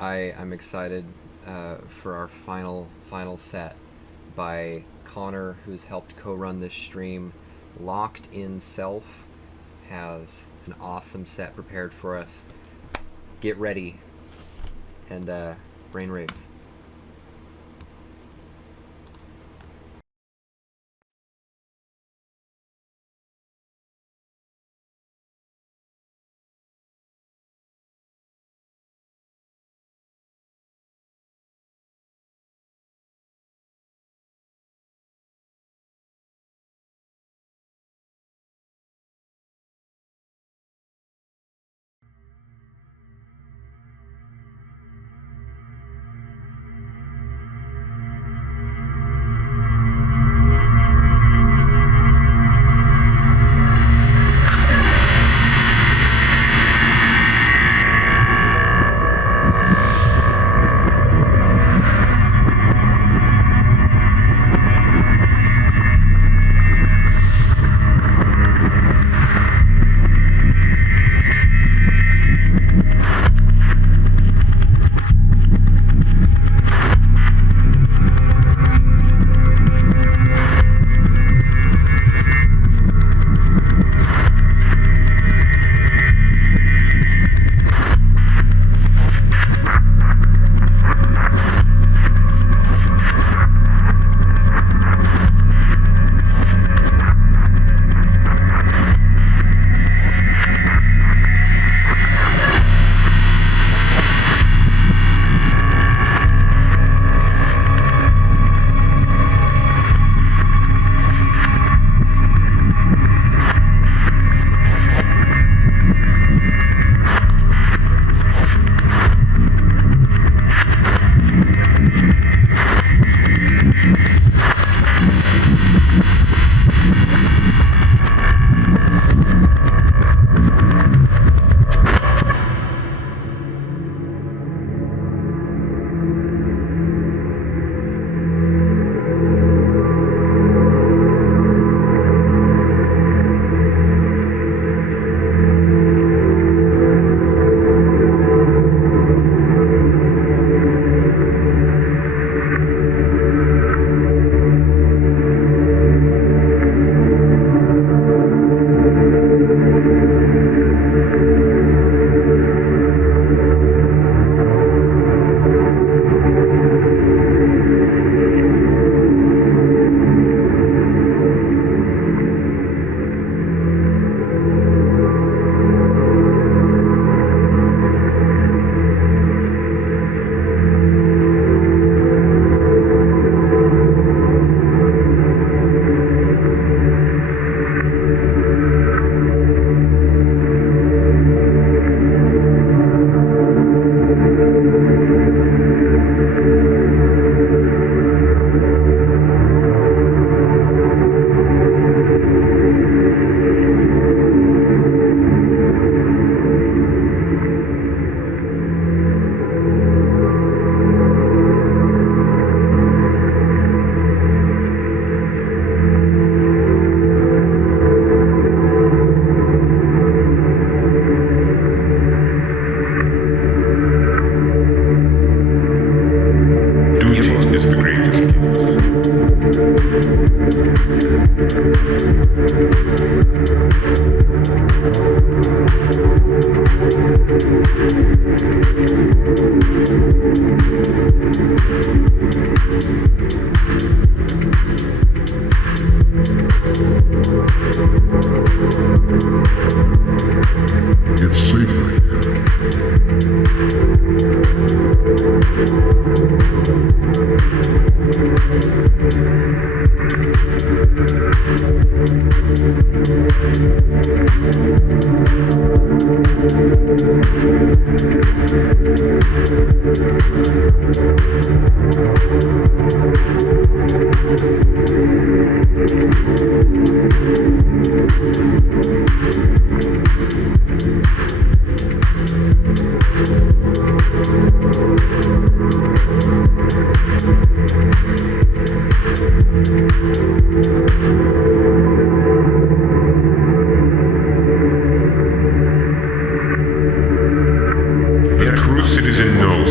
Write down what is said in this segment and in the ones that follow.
I'm excited for our final set by Connor, who's helped co-run this stream. Locked in Self has an awesome set prepared for us. Get ready and brainrave.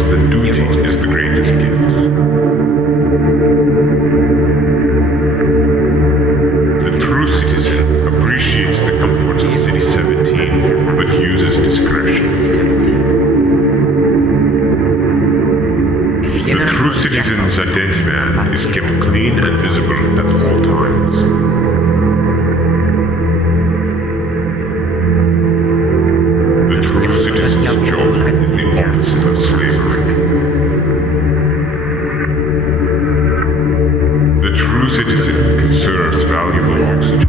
that duty is the greatest gift. The true citizen appreciates the comforts of City 17, but uses discretion. The true citizen's identity is kept clean and visible at all times. The true citizen's job is the opposite of slavery. The true citizen conserves valuable oxygen.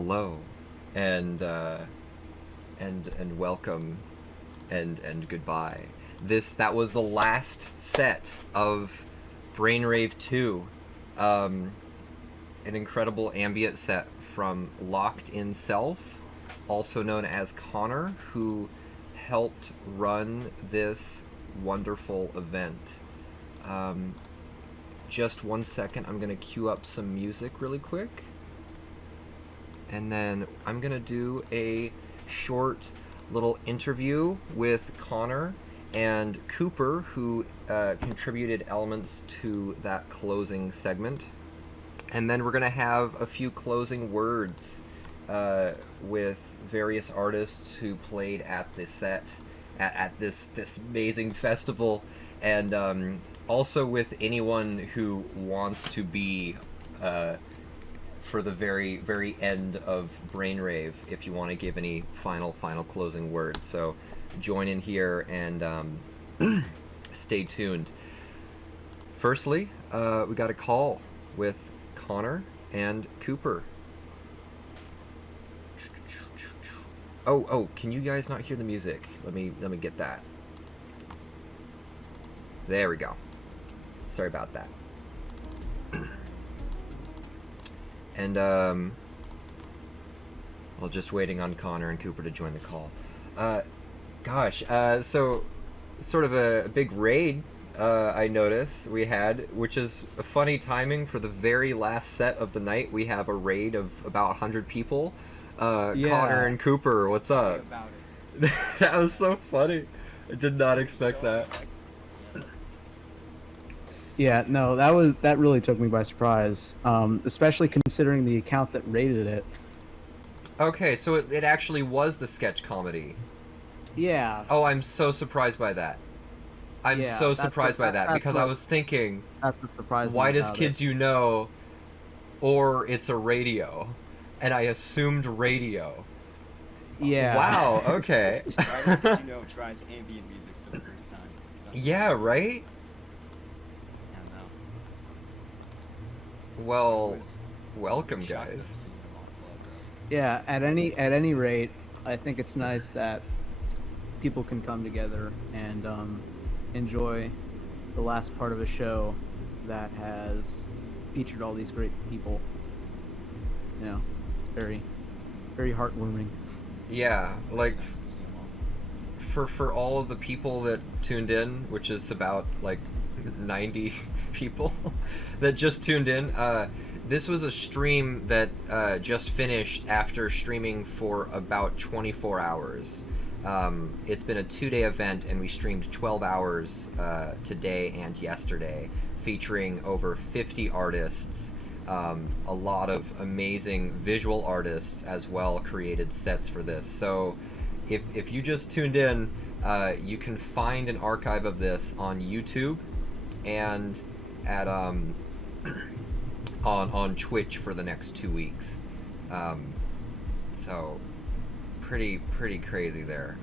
hello, and welcome, and goodbye. That was the last set of Brainrave 2, an incredible ambient set from Locked in Self, also known as Connor, who helped run this wonderful event. Just 1 second, I'm gonna queue up some music really quick, and then I'm gonna do a short little interview with Connor and Cooper, who contributed elements to that closing segment. And then we're gonna have a few closing words with various artists who played at this set, at this amazing festival, and also with anyone who wants to be for the very end of Brainrave, if you want to give any final closing words. So join in here and stay tuned. Firstly, we got a call with Connor and Cooper. Oh, can you guys not hear the music? Let me get that. There we go. Sorry about that. And well, just waiting on Connor and Cooper to join the call. So sort of a big raid I notice we had, which is a funny timing for the very last set of the night. We have a raid of about 100 people. Connor and Cooper, what's up? That was so funny. I did not expect that. Yeah, no, that really took me by surprise, especially considering the account that rated it. Okay, so it actually was the sketch comedy. Yeah. Oh, I'm so surprised by that. I'm so surprised by that, because I was thinking, that's what surprised me. Why does Kids You Know, or it's a radio, and I assumed radio. Yeah. Wow. Okay. Why does Kids You Know tries ambient music for the first time? Yeah. Right. Well, welcome, guys. Yeah, at any rate, I think it's nice that people can come together and enjoy the last part of a show that has featured all these great people. You know, it's very, very heartwarming. Yeah, like for all of the people that tuned in, which is about like 90 people that just tuned in. This was a stream that just finished after streaming for about 24 hours. It's been a 2-day event, and we streamed 12 hours today and yesterday, featuring over 50 artists. A lot of amazing visual artists as well created sets for this. So if you just tuned in, you can find an archive of this on YouTube and at on Twitch for the next 2 weeks. So pretty crazy there.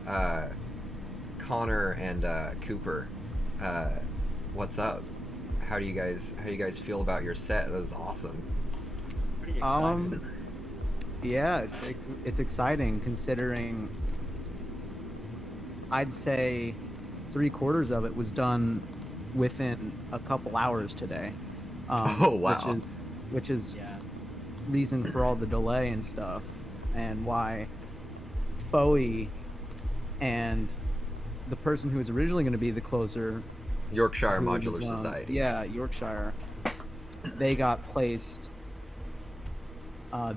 Connor and Cooper, what's up? How do you guys feel about your set? That was awesome. Pretty excited. Yeah, it's exciting, considering I'd say 3/4 of it was done within a couple hours today. Oh wow! Which is Yeah. reason for all the delay and stuff, and why Foey and the person who was originally going to be the closer, Yorkshire who Modular was, Society. Yeah, Yorkshire. They got placed.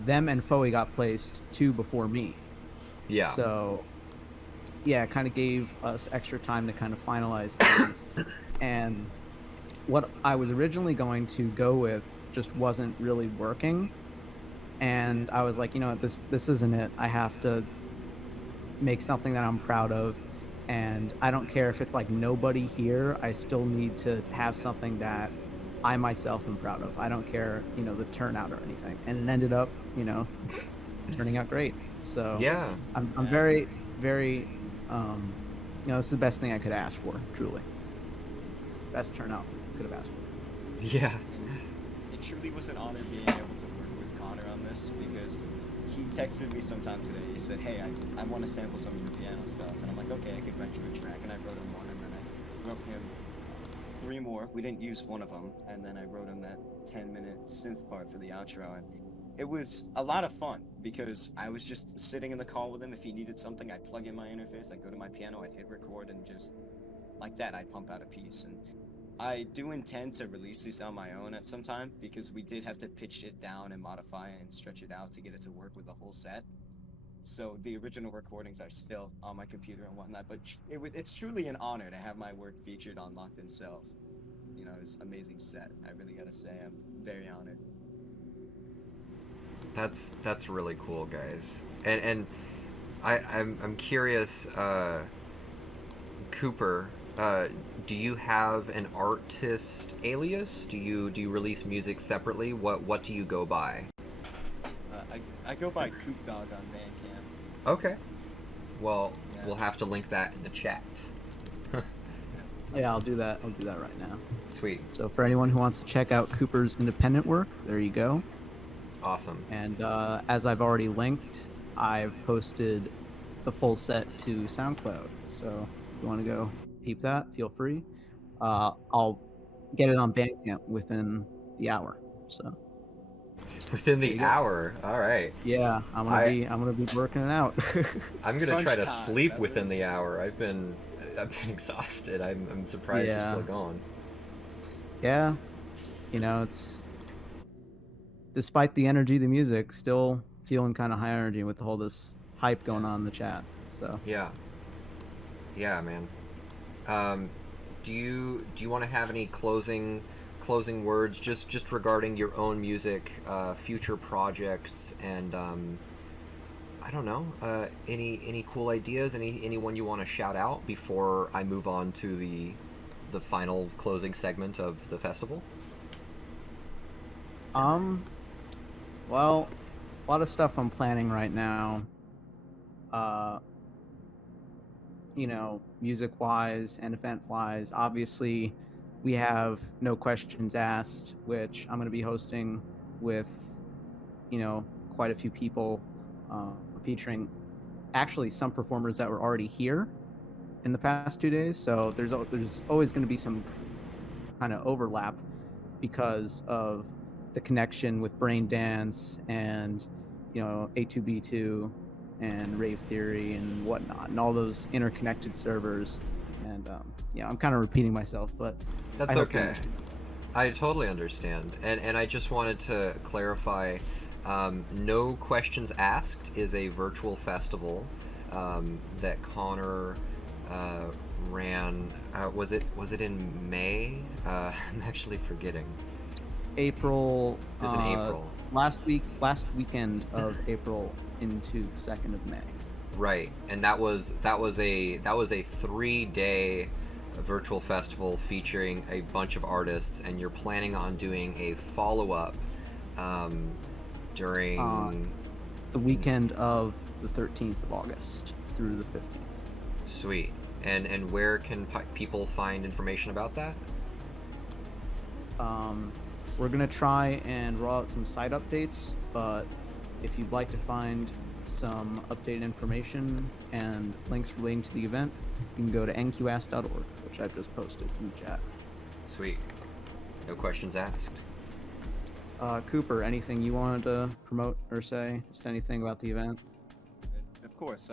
Them and Foey got placed 2 before me. Yeah. So, yeah, it kind of gave us extra time to kind of finalize things. And what I was originally going to go with just wasn't really working. And I was like, you know what, this isn't it. I have to make something that I'm proud of. And I don't care if it's like nobody here. I still need to have something that I myself am proud of. I don't care, you know, the turnout or anything. And it ended up, you know, turning out great. So Yeah. I'm very, very, you know, it's the best thing I could ask for, truly. Best turnout I could have asked for. Yeah. It truly was an honor being able to work with Connor on this, because he texted me sometime today. He said, "Hey, I want to sample some of your piano stuff," and I'm like, "Okay, I could write you a track." And I wrote him one, and then I wrote him 3 more. We didn't use one of them, and then I wrote him that 10-minute synth part for the outro, and it was a lot of fun because I was just sitting in the call with him. If he needed something, I'd plug in my interface, I'd go to my piano, I'd hit record, and just like that, I'd pump out a piece. And I do intend to release this on my own at some time because we did have to pitch it down and modify it and stretch it out to get it to work with the whole set. So the original recordings are still on my computer and whatnot, but it's truly an honor to have my work featured on Locked in Self. You know, it's an amazing set. I really gotta say, I'm very honored. That's really cool, guys. And I'm curious, Cooper. Do you have an artist alias? Do you release music separately? What do you go by? I go by Coop Dog on Bandcamp. Okay. Well, Yeah. we'll have to link that in the chat. Yeah, I'll do that. I'll do that right now. Sweet. So for anyone who wants to check out Cooper's independent work, there you go. Awesome. And as I've already linked, I've posted the full set to SoundCloud. So if you want to go peep that, feel free. I'll get it on Bandcamp within the hour. So Within There the you go. hour. All right. yeah, I'm gonna be working it out. I'm gonna Crunch try to time, sleep that within was- the hour. I've been exhausted. I'm surprised you're Yeah. still going. Yeah, you know, it's despite the energy of the music, still feeling kind of high energy with all this hype going on in the chat. So Yeah. Yeah, man. Do you want to have any closing words just regarding your own music, future projects, and I don't know, any cool ideas, anyone you want to shout out before I move on to the final closing segment of the festival? well, a lot of stuff I'm planning right now. You know, music-wise and event-wise. Obviously, we have No Questions Asked, which I'm going to be hosting with, you know, quite a few people, featuring actually some performers that were already here in the past 2 days. So there's always going to be some kind of overlap because of the connection with Brain Dance and, you know, A2B2 and Rave Theory and whatnot, and all those interconnected servers. And yeah, I'm kind of repeating myself, but That's I hope you okay. understand. I totally understand. And I just wanted to clarify, No Questions Asked is a virtual festival that Connor ran. Was it in May? I'm actually forgetting. April. It was in April. Last weekend of April into the 2nd of May. Right, and that was a 3-day virtual festival featuring a bunch of artists, and you're planning on doing a follow-up during The weekend of the 13th of August through the 15th. Sweet. And where can people find information about that? We're gonna try and roll out some site updates, but if you'd like to find some updated information and links relating to the event, you can go to nqs.org, which I've just posted in the chat. Sweet. No questions asked. Cooper, anything you wanted to promote or say? Just anything about the event? Of course,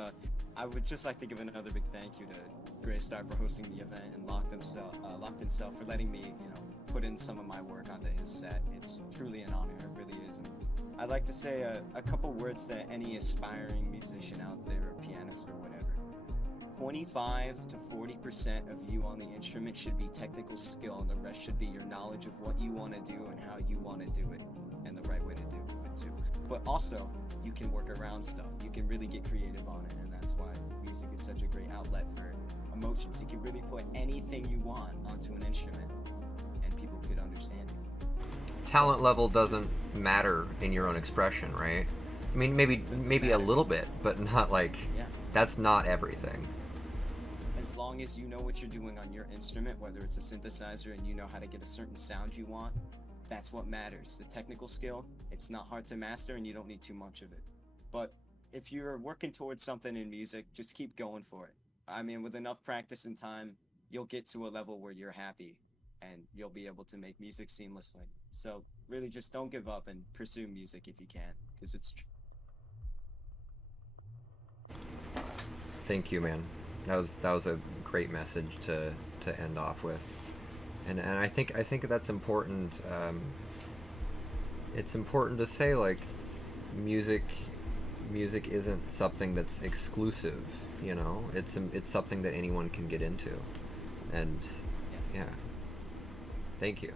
I would just like to give another big thank you to Greystar for hosting the event and Locked in Self for letting me, you know, put in some of my work onto his set. It's truly an honor, it really is. And I'd like to say a couple words to any aspiring musician out there, or pianist or whatever. 25 to 40% of you on the instrument should be technical skill, and the rest should be your knowledge of what you want to do and how you want to do it, and the right way to do it too. But also, you can work around stuff. You can really get creative on it, and that's why music is such a great outlet for emotions. You can really put anything you want onto an instrument, and people could understand it. Talent level doesn't matter in your own expression, right? I mean, maybe Doesn't a matter. little bit, but not like Yeah. that's not everything. As long as you know what you're doing on your instrument, whether it's a synthesizer and you know how to get a certain sound you want, that's what matters. The technical skill, it's not hard to master and you don't need too much of it. But if you're working towards something in music, just keep going for it. I mean, with enough practice and time, you'll get to a level where you're happy and you'll be able to make music seamlessly. So really just don't give up and pursue music if you can, because it's Thank you, man. That was a great message to end off with, and I think that's important. It's important to say, like, music isn't something that's exclusive. You know, it's something that anyone can get into, and yeah. Thank you.